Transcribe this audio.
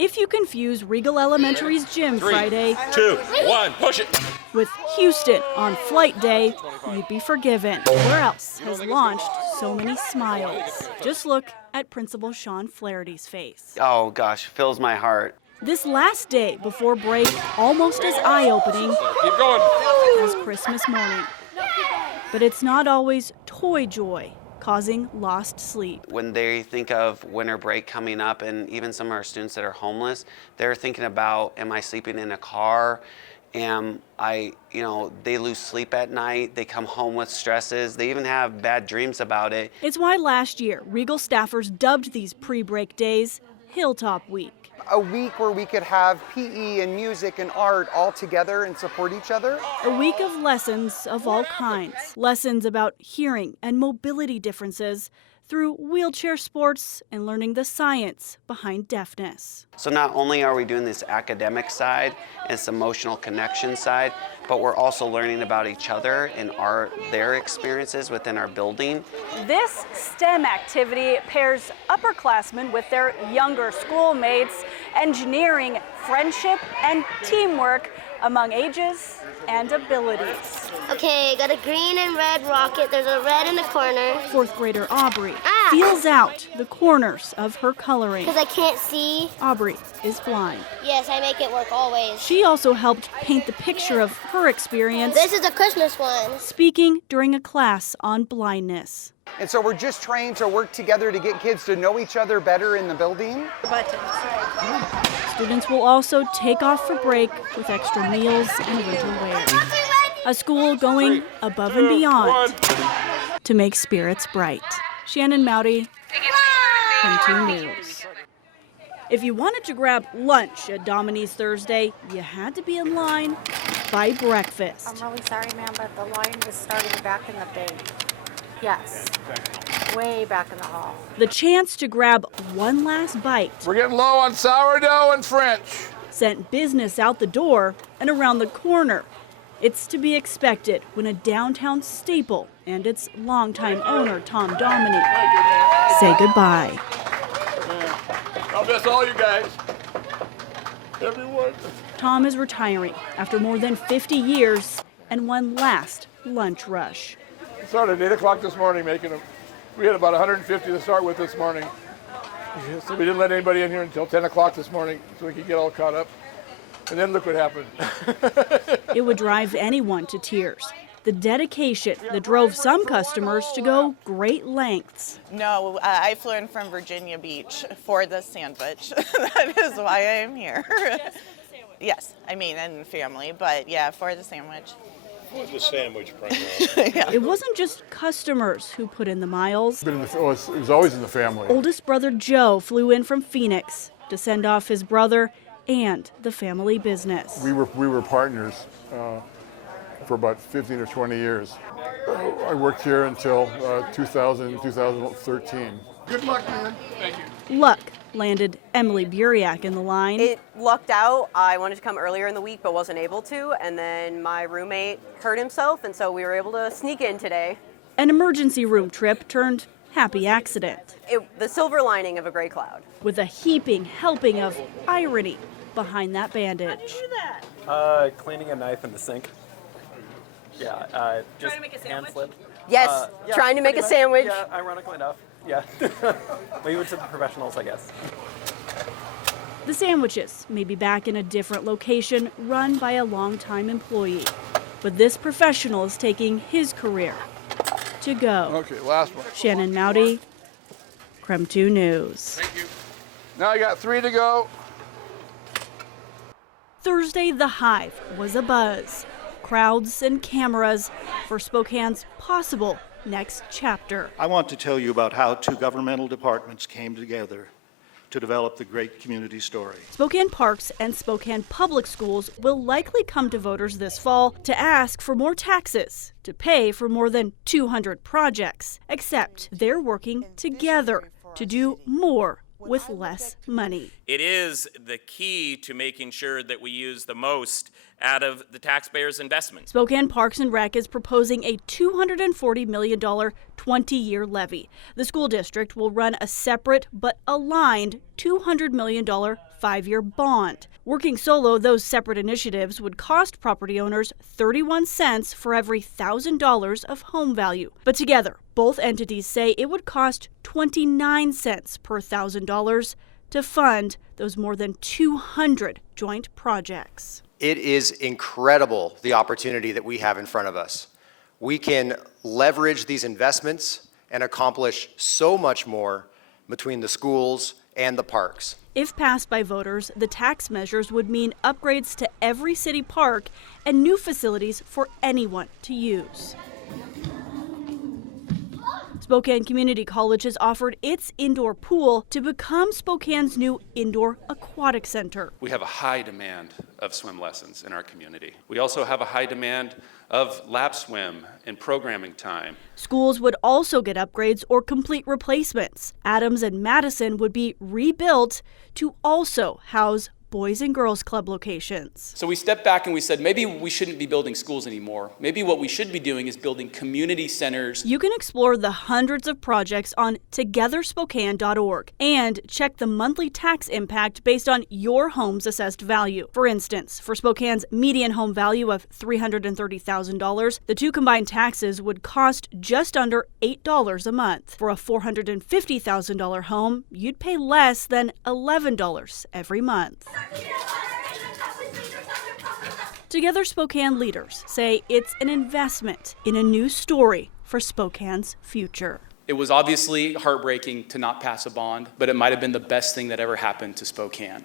If you confuse Regal Elementary's gym Friday 2, 1, push it! with Houston on flight day, you'd be forgiven. Where else has launched so many smiles? Just look at Principal Sean Flaherty's face. Oh gosh, fills my heart. This last day before break, almost as eye-opening Keep going. as Christmas morning. But it's not always toy joy causing lost sleep. When they think of winter break coming up, and even some of our students that are homeless, they're thinking about, am I sleeping in a car? They lose sleep at night. They come home with stresses. They even have bad dreams about it. It's why last year, Regal staffers dubbed these pre-break days Hilltop Week. A week where we could have PE and music and art all together and support each other. A week of lessons of all kinds. Lessons about hearing and mobility differences through wheelchair sports and learning the science behind deafness. So not only are we doing this academic side and this emotional connection side, but we're also learning about each other and their experiences within our building. This STEM activity pairs upperclassmen with their younger schoolmates, engineering friendship and teamwork among ages and abilities. Okay, got a green and red rocket. There's a red in the corner. Fourth grader Aubrey feels out the corners of her coloring. Because I can't see. Aubrey is blind. Yes, I make it work always. She also helped paint the picture of her experience This is a Christmas one. speaking during a class on blindness. And so we're just trying to work together to get kids to know each other better in the building. Students will also take off for break with extra meals and winter wear. A school going above and beyond to make spirits bright. Shannon Mowdy, KREM News. If you wanted to grab lunch at Domini's Thursday, you had to be in line by breakfast. I'm really sorry, ma'am, but the line was starting back in the bay. Yes, way back in the hall. The chance to grab one last bite We're getting low on sourdough and French. sent business out the door and around the corner. It's to be expected when a downtown staple and its longtime owner, Tom Domini, say goodbye. I'll miss all you guys. Everyone. Tom is retiring after more than 50 years and one last lunch rush. Started at 8 o'clock this morning making them. We had about 150 to start with this morning. So we didn't let anybody in here until 10 o'clock this morning so we could get all caught up. And then look what happened. It would drive anyone to tears. The dedication that drove some customers to go great lengths. No, I flew in from Virginia Beach for the sandwich. That is why I am here. Yes, I mean, and family, but yeah, for the sandwich. For the sandwich primarily. Yeah. It wasn't just customers who put in the miles. It was always in the family. Oldest brother Joe flew in from Phoenix to send off his brother and the family business. We were partners for about 15 or 20 years. I worked here until 2013. Good luck, man. Thank you. Luck landed Emily Buriak in the line. It lucked out. I wanted to come earlier in the week but wasn't able to, and then my roommate hurt himself, and so we were able to sneak in today. An emergency room trip turned happy accident. The silver lining of a gray cloud. With a heaping helping of irony behind that bandage. Cleaning a knife in the sink. Yeah, just trying to make a hand slip. Yes, Yeah, trying to make a sandwich. Yeah, ironically enough. Yeah. Leave it to the professionals, I guess. The sandwiches may be back in a different location run by a longtime employee. But this professional is taking his career to go. Okay, last one. Shannon Mowdy, KREM 2 News. Thank you. Now I got 3 to go. Thursday, the Hive was abuzz. Crowds and cameras for Spokane's possible next chapter. I want to tell you about how 2 governmental departments came together to develop the great community story. Spokane Parks and Spokane Public Schools will likely come to voters this fall to ask for more taxes to pay for more than 200 projects, except they're working together to do more with less money. It is the key to making sure that we use the most out of the taxpayers' investment. Spokane Parks and Rec is proposing a $240 million 20-year levy. The school district will run a separate but aligned $200 million 5-year bond. Working solo, those separate initiatives would cost property owners 31 cents for every $1,000 of home value. But together, both entities say it would cost 29 cents per $1,000 to fund those more than 200 joint projects. It is incredible, the opportunity that we have in front of us. We can leverage these investments and accomplish so much more between the schools and the parks. If passed by voters, the tax measures would mean upgrades to every city park and new facilities for anyone to use. Spokane Community College has offered its indoor pool to become Spokane's new indoor aquatic center. We have a high demand of swim lessons in our community. We also have a high demand of lap swim and programming time. Schools would also get upgrades or complete replacements. Adams and Madison would be rebuilt to also house Boys and Girls Club locations. So we stepped back and we said, maybe we shouldn't be building schools anymore. Maybe what we should be doing is building community centers. You can explore the hundreds of projects on togetherspokane.org and check the monthly tax impact based on your home's assessed value. For instance, for Spokane's median home value of $330,000, the two combined taxes would cost just under $8 a month. For a $450,000 home, you'd pay less than $11 every month. Together Spokane leaders say it's an investment in a new story for Spokane's future. It was obviously heartbreaking to not pass a bond, but it might have been the best thing that ever happened to Spokane.